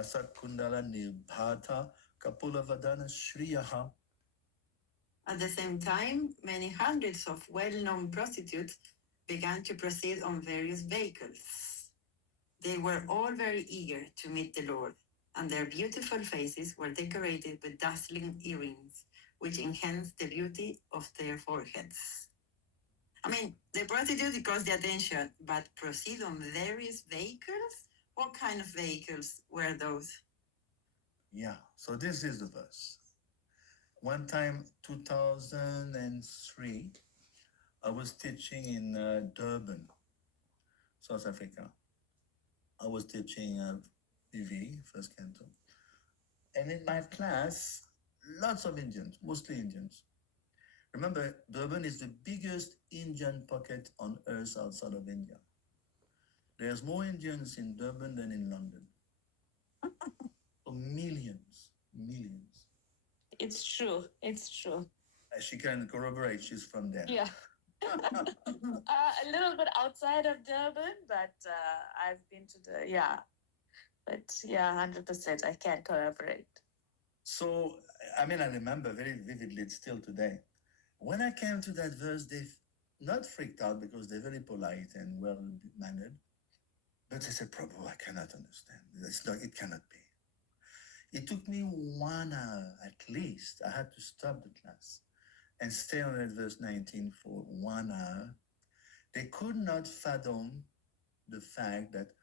Lasat Kundala Nirbhata Kapulavadana Shriyaha. At the same time, many hundreds of well-known prostitutes began to proceed on various vehicles. They were all very eager to meet the Lord, and their beautiful faces were decorated with dazzling earrings, which enhanced the beauty of their foreheads. I mean, the prostitute caused the attention, but proceed on various vehicles? What kind of vehicles were those? Yeah, so this is the verse. One time, 2003, I was teaching in Durban, South Africa. I was teaching PV, first canto. And in my class, lots of Indians, mostly Indians. Remember, Durban is the biggest Indian pocket on earth outside of India. There's more Indians in Durban than in London. So millions. It's true. She can corroborate, she's from there. Yeah. A little bit outside of Durban, but I've been to But 100%, I can corroborate. So, I remember very vividly, it's still today. When I came to that verse, they not freaked out because they're very polite and well-mannered, but they said, Prabhu, I cannot understand. It cannot be. It took me 1 hour at least. I had to stop the class and stay on that verse 19 for 1 hour. They could not fathom the fact that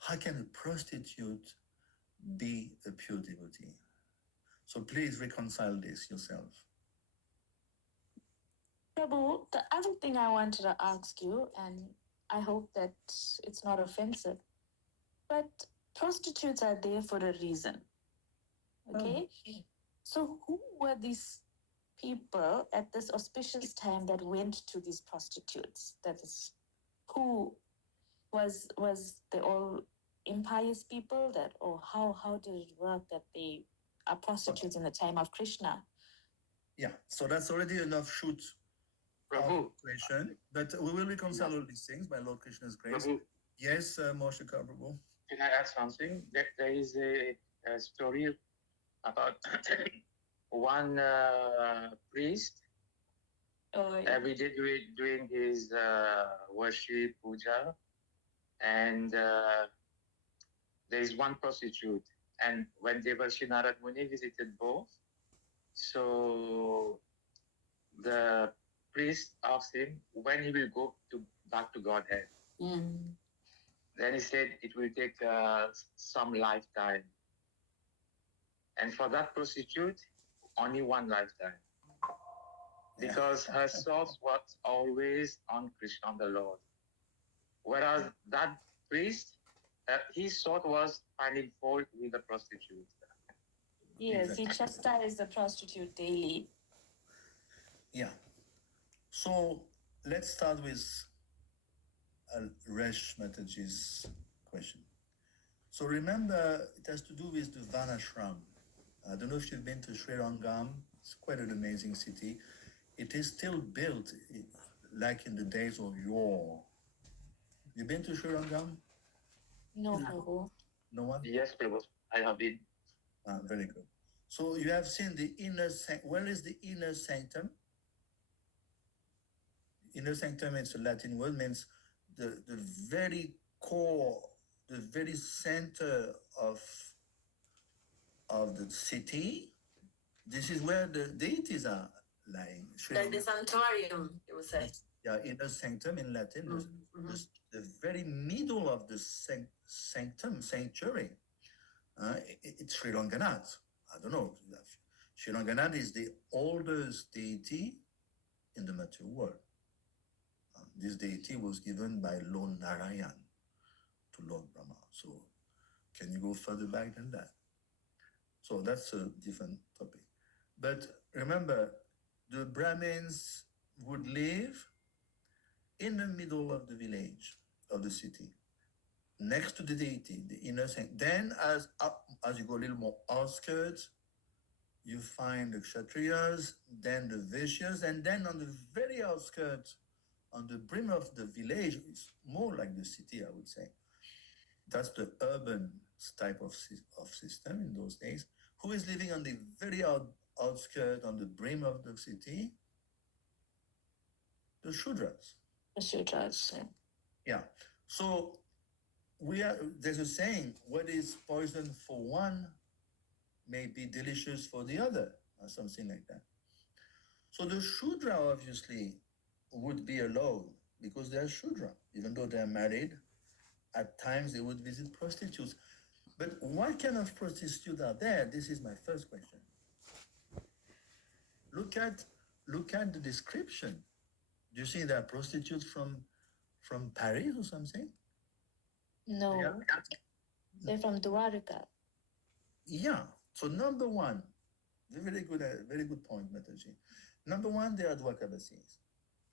how can a prostitute be a pure devotee? So please reconcile this yourself. Prabhu, the other thing I wanted to ask you, and I hope that it's not offensive, but prostitutes are there for a reason. Okay? Oh. So who were these people at this auspicious time that went to these prostitutes? That is, who was they all impious people that, or how did it work that they are prostitutes in the time of Krishna? Yeah, so that's already enough shoot question, but we will reconcile all these things by Lord Krishna's grace. Prabhu. Yes, Moshe Prabhu. Can I add something? There is a story about one priest. Every day doing his worship, puja, and there is one prostitute. And when Devarshi Narad Muni visited both, so the priest asked him when he will go back to Godhead. Mm. Then he said it will take some lifetime. And for that prostitute, only one lifetime. Because her thoughts was always on Krishna the Lord. Whereas that priest, his thought was finding fault with the prostitute. Yes, he chastised the prostitute daily. Yeah. So let's start with Resh Mataji's question. So remember, it has to do with the Vanashram. I don't know if you've been to Sri Rangam. It's quite an amazing city. It is still built like in the days of yore. You been to Sri Rangam? No, Prabhu. No one? Yes, Prabhu. I have been. Very good. So you have seen the inner sanctum. Where is the inner sanctum? Inner sanctum, it's a Latin word, means the very core, the very center of the city. This is where the deities are lying. Like the sanctuarium, you would say. Yeah, inner sanctum in Latin, the very middle of the sanctum, sanctuary. It's Sri Ranganath. I don't know. Sri Ranganath is the oldest deity in the material world. This deity was given by Lord Narayan to Lord Brahma. So can you go further back than that? So that's a different topic. But remember, the Brahmins would live in the middle of the village, of the city, next to the deity, the inner sanctum. Then as you go a little more outskirts, you find the Kshatriyas, then the Vaishyas, and then on the very outskirts, on the brim of the village, it's more like the city, I would say. That's the urban type of system in those days. Who is living on the very outskirts, on the brim of the city? The Shudras. The Sutras. Yeah. So there's a saying, what is poison for one may be delicious for the other, or something like that. So the Shudra obviously would be alone because they're Shudra, even though they're married. At times they would visit prostitutes. But what kind of prostitutes are there? This is my first question. Look at the description. Do you see there are prostitutes from Paris or something? No, they're from Dwarka. Yeah. So number one, very good point, Mataji. Number one, they are Dwarkavasis.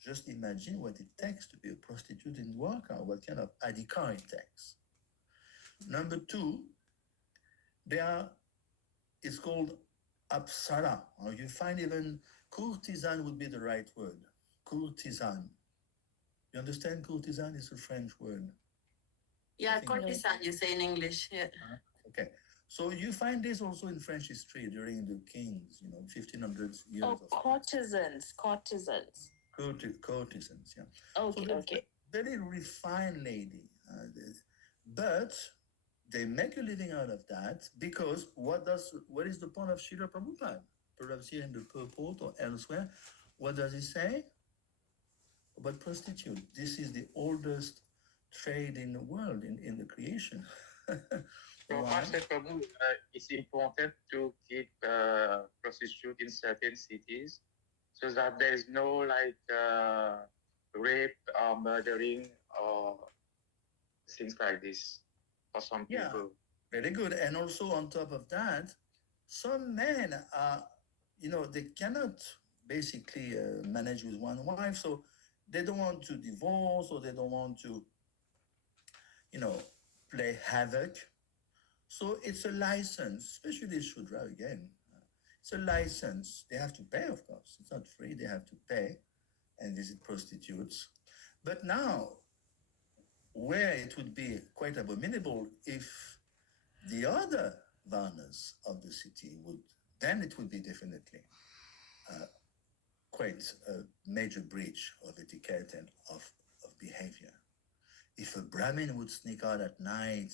Just imagine what it takes to be a prostitute in Dwarka, what kind of adhikar it takes. Number two, it's called apsara. Or you find even courtesan would be the right word. Courtesan. You understand courtesan is a French word. Yeah, courtesan, you say in English. Yeah. Okay. So you find this also in French history during the kings, 1500s years. Oh, courtesans. Courtesans, yeah. Okay, so okay. Very refined lady. But they make a living out of that because what is the point of Srila Prabhupada? Perhaps here in the purport or elsewhere, what does he say? About prostitute. This is the oldest trade in the world, in the creation. Prabhupada said, Prabhu, it's important to keep prostitute in certain cities so that there is no rape or murdering or things like this for some people. Very good. And also on top of that, some men are, they cannot basically manage with one wife, so they don't want to divorce or they don't want to, play havoc. So it's a license, especially Shudra again. It's a license. They have to pay, of course. It's not free. They have to pay and visit prostitutes. But now, where it would be quite abominable if the other varnas of the city then it would be definitely quite a major breach of etiquette and of behavior. If a Brahmin would sneak out at night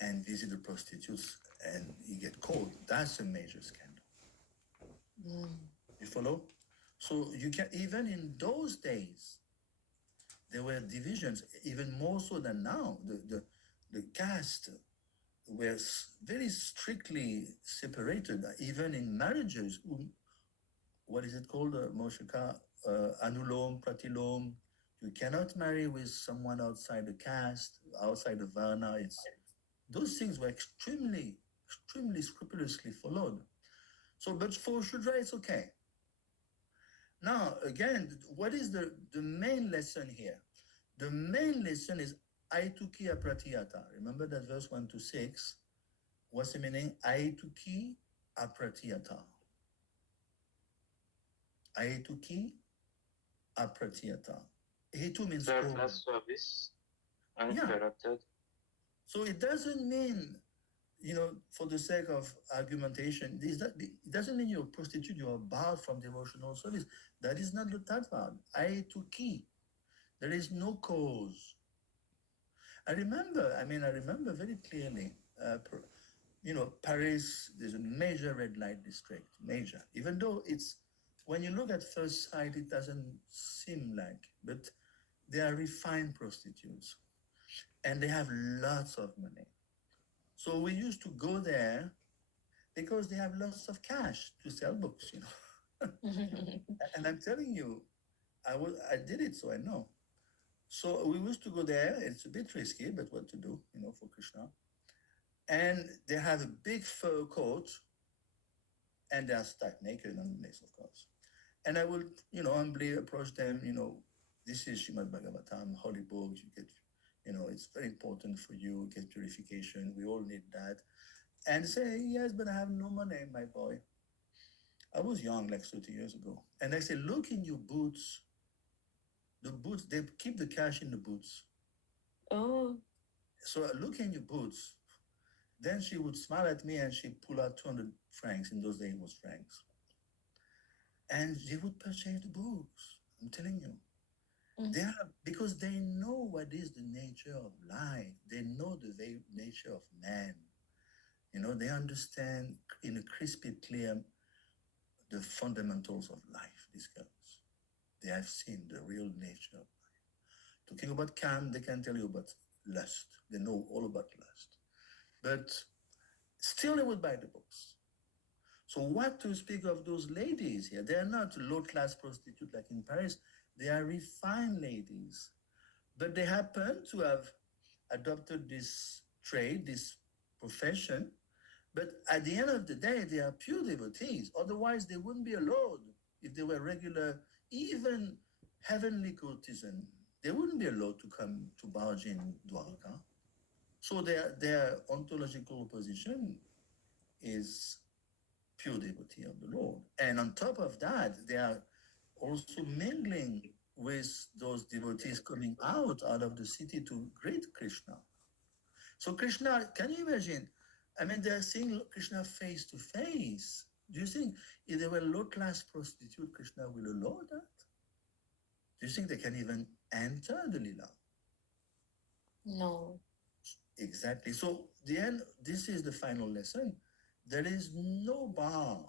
and visit the prostitutes and he get caught, that's a major scandal. You follow? So you can, even in those days, there were divisions, even more so than now. The caste were very strictly separated, even in marriages. What is it called? Moshika, Anulom, Pratilom. You cannot marry with someone outside the caste, outside the Varna. Those things were extremely scrupulously followed. So, but for Shudra, it's okay. Now, again, what is the main lesson here? The main lesson is Aituki Apratiyata. Remember that verse 1 to 6? What's the meaning? Aituki Apratiyata. Aituki Apratiyata. Hetu means selfless service, uninterrupted. So it doesn't mean, for the sake of argumentation, it doesn't mean you're a prostitute, you're barred from devotional service. That is not the tatvad. Aituki. There is no cause. I remember very clearly, Paris, there's a major red light district, major. Even though when you look at first sight, it doesn't seem like, but they are refined prostitutes. And they have lots of money. So we used to go there because they have lots of cash to sell books, And I'm telling you, I did it, so I know. So we used to go there. It's a bit risky, but what to do, for Krishna. And they have a big fur coat, and they are stuck naked underneath, of course. And I will, humbly approach them, this is Srimad Bhagwatam, holy book. You get, it's very important for you, get purification. We all need that. And say, yes, but I have no money, my boy. I was young, like 30 years ago. And I say, look in your boots. The boots, they keep the cash in the boots. Oh. So look in your boots. Then she would smile at me and she'd pull out 200 francs. In those days, it was francs. And they would purchase the books. I'm telling you. They are, because they know what is the nature of life. They know the nature of man. You know, they understand in a crispy clear the fundamentals of life, these girls. They have seen the real nature of life. Talking about Kant, they can tell you about lust. They know all about lust. But still they would buy the books. So what to speak of those ladies here? They are not low-class prostitutes like in Paris. They are refined ladies. But they happen to have adopted this trade, this profession. But at the end of the day, they are pure devotees. Otherwise, they wouldn't be allowed if they were regular, even heavenly courtesan. They wouldn't be allowed to come to barge in Dwarka. So their ontological position is pure devotee of the Lord. And on top of that, they are also mingling with those devotees coming out of the city to greet Krishna. So Krishna, can you imagine? I mean, they're seeing Krishna face to face. Do you think if they were low-class prostitute, Krishna will allow that? Do you think they can even enter the lila? No. Exactly. So the end, this is the final lesson. There is no bar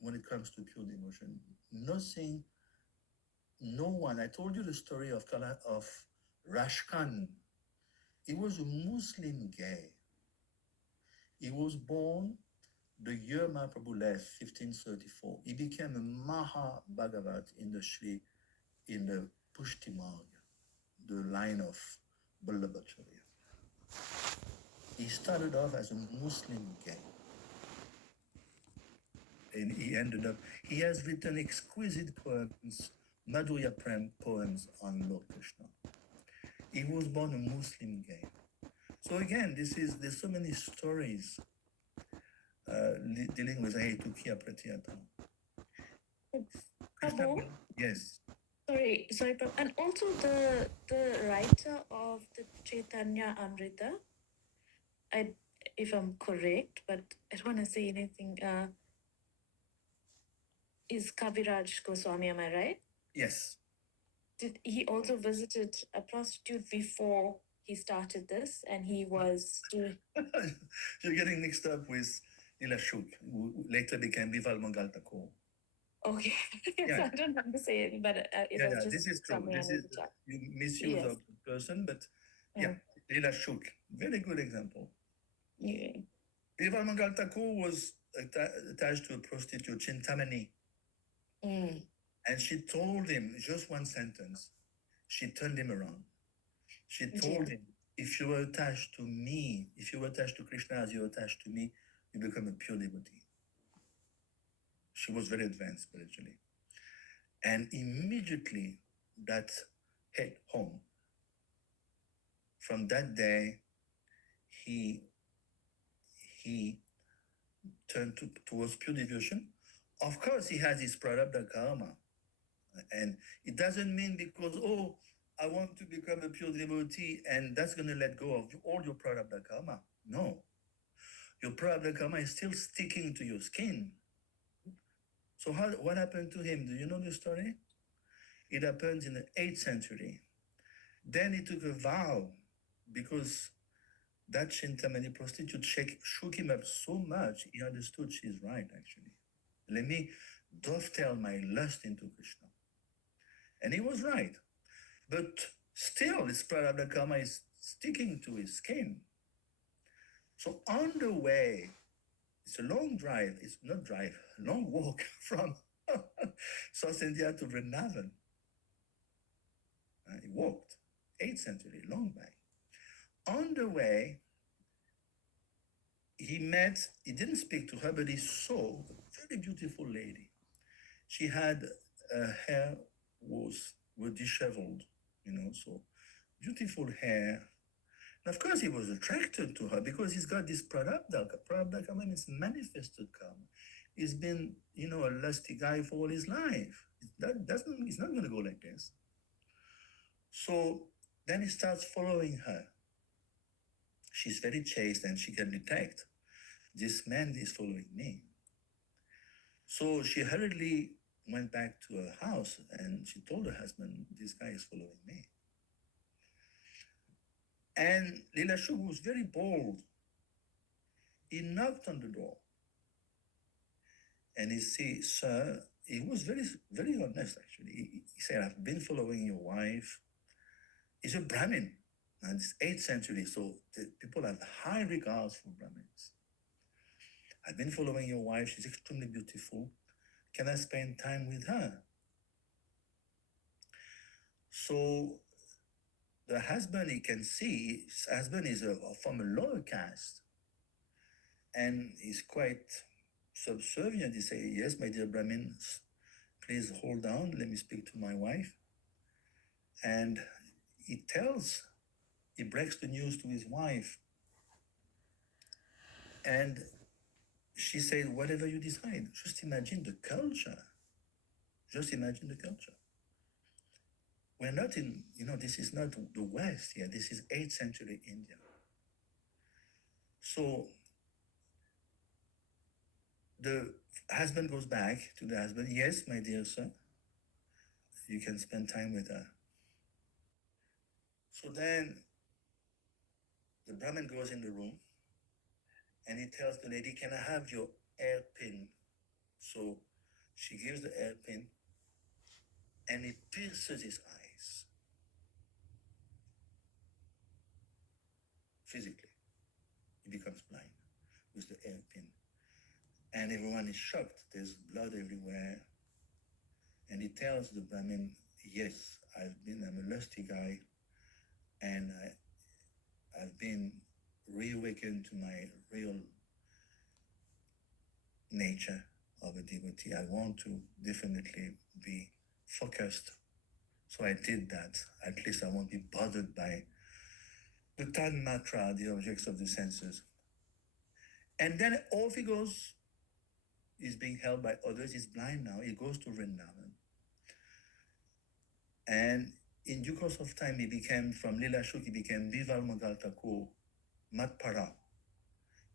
when it comes to pure devotion. Nothing, no one. I told you the story of Rashkan. He was a Muslim gay. He was born the year Mahaprabhu left, 1534. He became a Maha Bhagavat in the Pushti Marga, the line of Vallabhacharya. He started off as a Muslim gay. And he has written exquisite poems, Madhurya Prem poems on Lord Krishna. He was born a Muslim gay. So again, there's so many stories dealing with Hetukiya Pratyata. Prabhu? Yes. Sorry, Prabhu. And also the writer of the Chaitanya Amrita, if I'm correct, but I don't want to say anything, is Kaviraj Goswami, am I right? Yes. Did he also visited a prostitute before he started this, and he was doing? You're getting mixed up with Nilashuk, who later became Vival Mangal Thakur. Okay, Yeah. I don't want to say it, but it was just this is true. something I This need is to check. misuse Yes. of the person, but yeah, Nilashuk, very good example. Yeah. Vival Mangal Thakur was attached to a prostitute, Chintamani. And she told him just one sentence. She turned him around. She told him, if you were attached to me, if you were attached to Krishna as you're attached to me, you become a pure devotee. She was very advanced spiritually. And immediately that hit home. From that day, he turned towards pure devotion. Of course, he has his prarabdha karma. And it doesn't mean because, oh, I want to become a pure devotee and that's going to let go of all your prarabdha karma. No. Your prarabdha karma is still sticking to your skin. So what happened to him? Do you know the story? It happened in the 8th century. Then he took a vow because that Chintamani prostitute shook him up so much, he understood she's right, actually. Let me dovetail my lust into Krishna. And he was right. But still, his prarabdha karma is sticking to his skin. So on the way, it's a long drive, it's not drive, long walk from South India to Vrindavan. He walked, 8th century, long way. On the way, he didn't speak to her, but he saw a very beautiful lady. She had, her hair was disheveled, so beautiful hair. And of course, he was attracted to her because he's got this prarabdha. Prarabdha karma means manifested karma. He's been, a lusty guy for all his life. He's not going to go like this. So then he starts following her. she's very chaste and she can detect this man is following me. So she hurriedly went back to her house and she told her husband, this guy is following me. And Lila Shuk was very bold. He knocked on the door and he said, sir, he was very, very honest actually. He said, I've been following your wife. He's a Brahmin. And it's 8th century, so the people have high regards for Brahmins. I've been following your wife. She's extremely beautiful. Can I spend time with her? So the husband, he can see, his husband is from a lower caste. And he's quite subservient. He says, yes, my dear Brahmin, please hold on. Let me speak to my wife. And he breaks the news to his wife. And she said, whatever you decide, just imagine the culture. Just imagine the culture. We're not in, this is not the West here. This is 8th century India. So the husband goes back to the husband. Yes, my dear sir, you can spend time with her. So then the Brahmin goes in the room and he tells the lady, can I have your hairpin? So she gives the hairpin and he pierces his eyes physically. He becomes blind with the hairpin. And everyone is shocked. There's blood everywhere. And he tells the Brahmin, yes, I'm a lusty guy, and I've been reawakened to my real nature of a devotee. I want to definitely be focused. So I did that. At least I won't be bothered by the tanmatra, the objects of the senses. And then off he goes. He's being held by others. He's blind now. He goes to Vrindavan. And in due course of time, he became, from Lila Shuk, he became Vival Mangal Thakur, Matpara.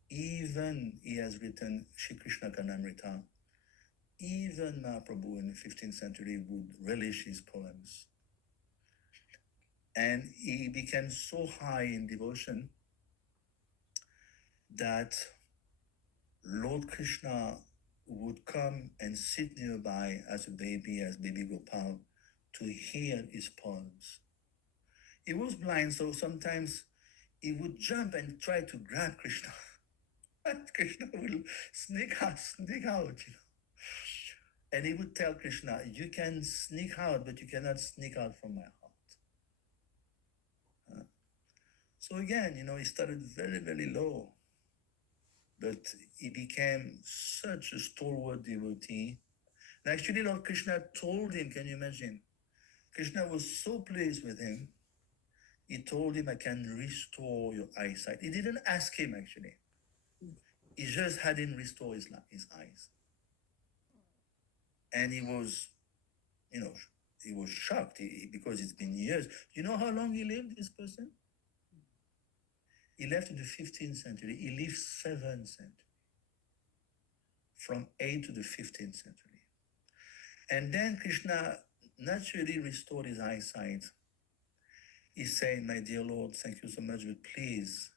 Even he has written Shri Krishna Kanamrita. Even Mahaprabhu in the 15th century would relish his poems. And he became so high in devotion that Lord Krishna would come and sit nearby as a baby, as baby Gopal, to hear his poems. He was blind, so sometimes he would jump and try to grab Krishna. But Krishna will sneak out. And he would tell Krishna, you can sneak out, but you cannot sneak out from my heart. So again, he started very, very low, but he became such a stalwart devotee. And actually, Lord Krishna told him, can you imagine? Krishna was so pleased with him. He told him, I can restore your eyesight. He didn't ask him, actually. He just had him restore his eyes. And he was, he was shocked because it's been years. You know how long he lived, this person? He left in the 15th century. He lived 7th century. From 8th to the 15th century. And then Krishna naturally restored his eyesight. He said, my dear Lord, thank you so much, but please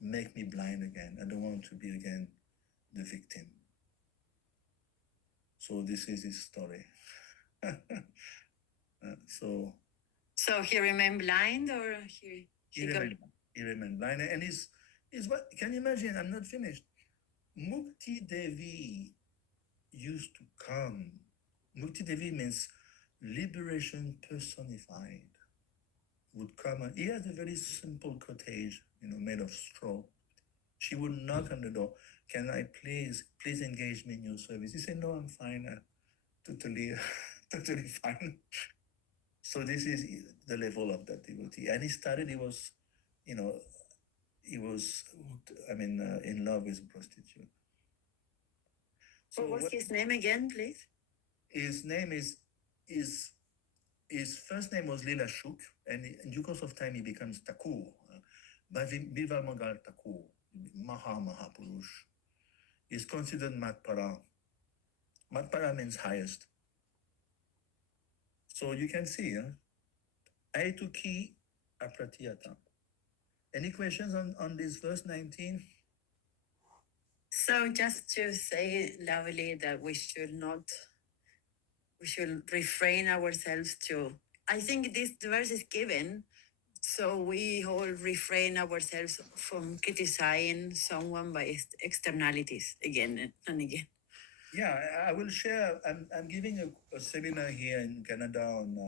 make me blind again. I don't want to be again the victim. So this is his story. So he remained blind, or he remained blind. And he's what? Can you imagine? I'm not finished. Mukti Devi used to come. Mukti Devi means liberation personified. Would come. He has a very simple cottage, made of straw. She would knock on the door. Can I please engage me in your service? He said, no, I'm fine. Totally fine. So this is the level of that devotee. And he was in love with a prostitute. So what's his name again, please? His name is, his first name was Lila Shuk, and in due course of time he becomes Thakur. Bival Mangal Thakur, Mahapurush, is considered Matpara. Matpara means highest. So you can see, Aituki Apratiyata. Any questions on this verse 19? So just to say loudly that we should refrain ourselves to. I think this verse is given so we all refrain ourselves from criticizing someone by externalities again and again. Yeah, I will share. I'm giving a seminar here in Canada on